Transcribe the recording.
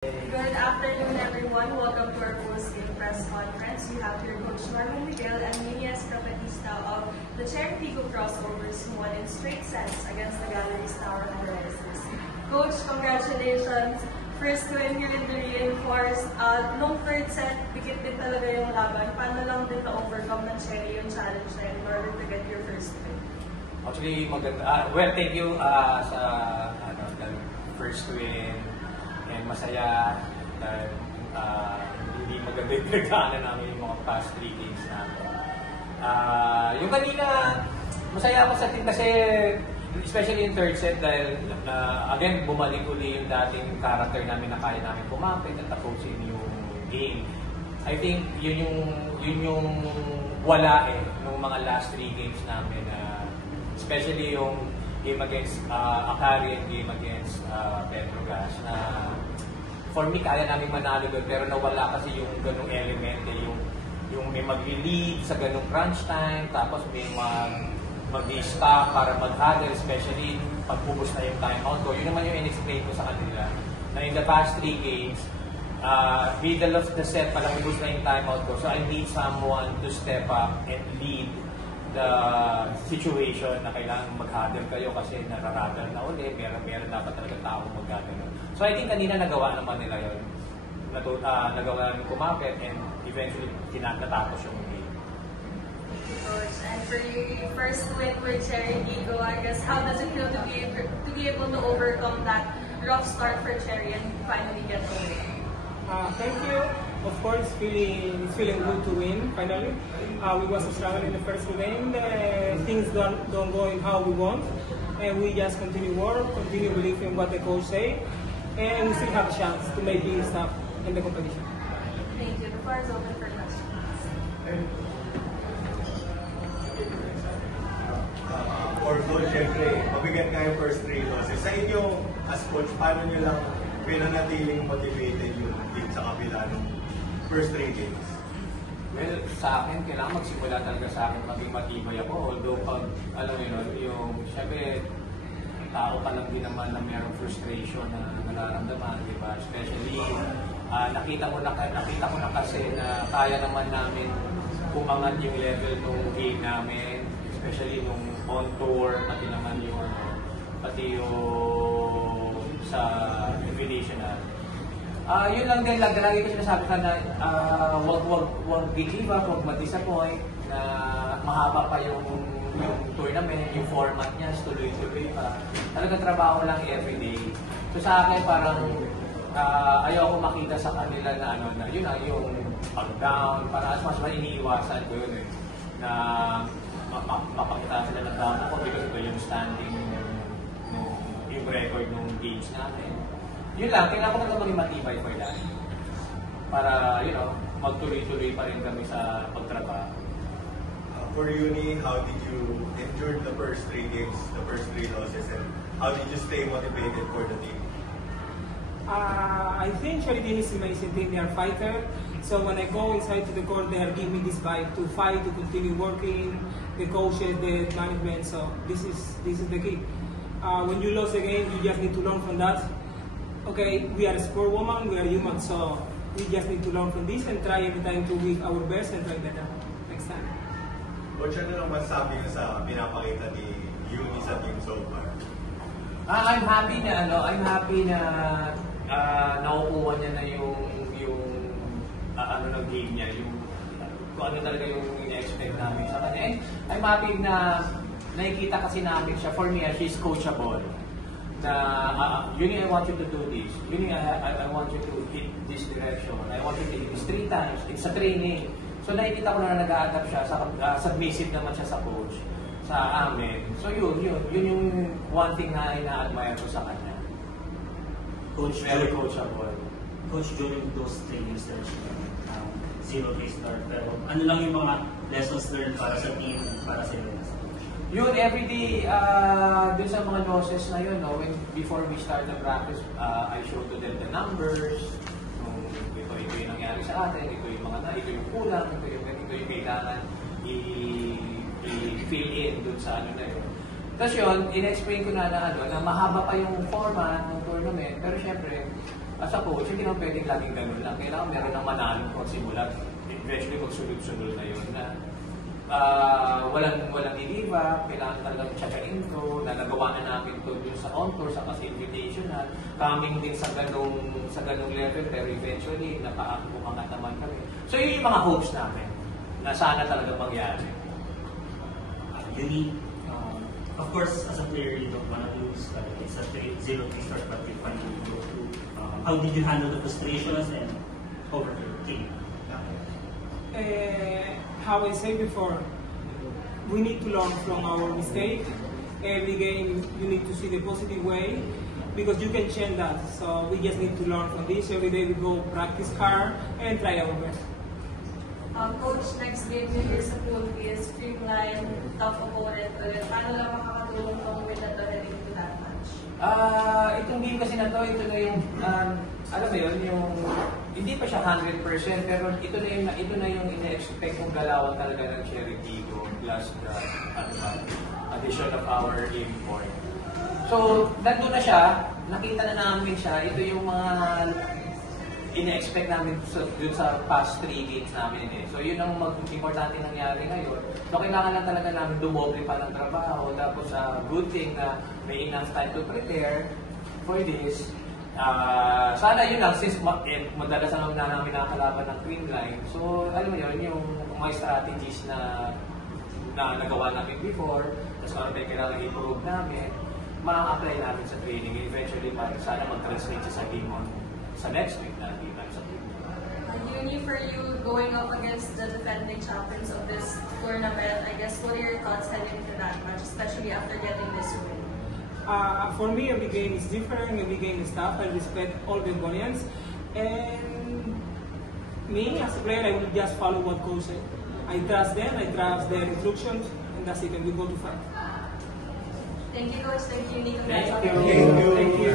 Good afternoon, everyone. Welcome to our post-game press conference. We have here Coach Norman Miguel and Ninias Capatista of the Cherry Pico Crossovers who won in straight sets against the Galleries Tower Adversaries. Coach, congratulations. First win here in the Reinforce. Nung third set, dikit din talaga yung laban. Paano lang din na-overcome ng Cherry yung challenge na in order to get your first win? Actually, maganda. Well, thank you sa the first win. And masaya dahil hindi maganda yung pinagdaanan namin yung mga past 3 games namin. Yung kanina, masaya ako sa team kasi especially in third set dahil again, bumalik uli yung dating character namin na kaya namin kumapit at approachin yung game. I think yun yung wala nung mga last 3 games namin. Especially yung game against Akari and game against Petrogas na for me kaya namin manalo doon pero nawala kasi yung ganung element yung may mag-lead sa ganung crunch time tapos may mag-stop para mag-huddle especially pag-ubos na yung timeout ko. Yun naman yung in-explain ko sa kanila na in the past 3 games middle of the set palang ubos na yung timeout ko so I need someone to step up and lead the situation na kailangan mag-huddle kayo kasi nararadal na uli, meron dapat talaga tao mag-huddle. So I think kanina nagawa naman nila yun. Nagawa namin kumapit and eventually natapos yung game. Coach, and for you, first win with Cherry Pico, I guess, how does it feel to be able to overcome that rough start for Cherry and finally get the win? Thank you. Of course, it's feeling good to win finally. We was struggling in the first game. Things don't go in how we want, and we just continue work, continue believing what the coach say, and we still have a chance to make things up in the competition. Thank you. The floor is open for questions. For coach, syempre, mabigat nga yung first 3 losses. Sa inyo, as coach, paano nyo lang pinanatiling motivated yung team sa kabila ng first 3 games? Well, sa akin, kailangan magsimula talaga sa akin maging matibay ako. Although, pag, alam mo yun, yung, syempre, tao ka lang din naman na mayroong frustration na nararamdaman, di ba? Especially, nakita ko na kasi na kaya naman namin umangat yung level ng game namin. Especially nung on tour, pati yung sa invitational. Yun lang din, lagi ko sinasabi ka na wag give up, wag ma-disappoint na mahaba pa yung tournament, yung format niya, tuloy-tuloy pa. Talagang trabaho lang everyday. So sa akin parang ayoko makita sa kanila na yun yung pag-down, para as much man iniiwasan ko yun na mapakita sila na down ako because ito yung standing yung record ng games natin. Yun lang, kailangan ko na maging matibay for that. Para, magtuloy-tuloy pa rin kami sa pagtrabaho. For Uni, how did you endure the first 3 games, the first 3 losses, and how did you stay motivated for the team? I think Cherry team is amazing team. They are fighter. So when I go inside to the court, they are giving me this vibe to fight, to continue working. The coaches, the management. So this is the key. When you lose a game, you just need to learn from that. Okay, we are a sport woman, we are human, so we just need to learn from this and try every time to give our best and try better next time. Coach, ano naman sabi niyo sa pinapakita ni Uni sa team so far? I'm happy na nakukuha niya na yung ng game niya, yung kung ano talaga yung ina-expect namin sa kanya. And I'm happy na nakikita kasi namin siya. For me, she's coachable. Na, Uni, I want you to do this. Uni, I want you to hit this direction. I want you to hit this 3 times. It's a training. So nakikita ko na nag-a-adapt siya. Submissive naman siya sa coach. Sa amin. So yun yung one thing na ina-admire ko sa kanya. Coach, very coachable. Coach, during those trainings that zero start, pero ano lang yung mga lessons learned para sa team, para sa iyo? Yun, everyday, dun sa mga losses na yun, before we start the practice, I show to them the numbers, ito yung nangyari sa atin, ito yung kulang, ito yung kailangan i-fill in dun sa na yun. Tapos yun, in-explain ko na mahaba pa yung format ng tournament, pero syempre, as a coach, hindi naman pwedeng laging ganun lang. Kailangan meron ng manalo kung simula. Eventually, magsunod-sunod na yun na walang i-give-up, kailangan talagang tsatsain to, na nagawa na namin to dun sa on-tour, sa kasi invitational, coming din sa ganung level, pero eventually, umangat naman kami. So yun yung mga hopes namin, na sana talaga mangyari. Unique. Of course, as a player, you don't want to lose. It's a 0-3 start, but you finally go through. How did you handle the frustrations and overcame? How I said before, we need to learn from our mistake. Every game, you need to see the positive way because you can change that. So we just need to learn from this. Every day we go practice hard and try our best. Coach, next game nyo here sa pool is streamline, tough opponent ulit. Paano lang makakatulong tong win na to heading into that match? Itong game kasi na to, ito na yung, alam mo yun, yung, hindi pa siya 100%, pero ito na yung ina-expect kong galawan talaga ng Cherry Pico plus the addition of our game point. So, nandun na siya, nakita na namin siya, ito yung mga ina-expect namin dun sa past 3 games namin eh. So yun ang importante nangyari ngayon. So kailangan lang talaga namin dumoble pa ng trabaho. Tapos good thing na may enough time to prepare for this. Sana yun lang, since madalas na namin nakakalaban ng Queen Line. So alam mo yun, yung mga strategies na nagawa namin before, tapos ano tayo kailangan improve namin, ma-apply namin sa training. Eventually, sana mag-translate sa game on sa next week na game sa team. Uni, for you going up against the defending champions of this tournament, I guess what are your thoughts heading into that match, especially after getting this win? For me, every game is different, every game is tough. I respect all the opponents. And me, as a player, I will just follow what coach said. I trust them, I trust their instructions, and that's it, and we go to fight. Thank you, Coach. Thank you, Nico. Thank you. Thank you. Thank you.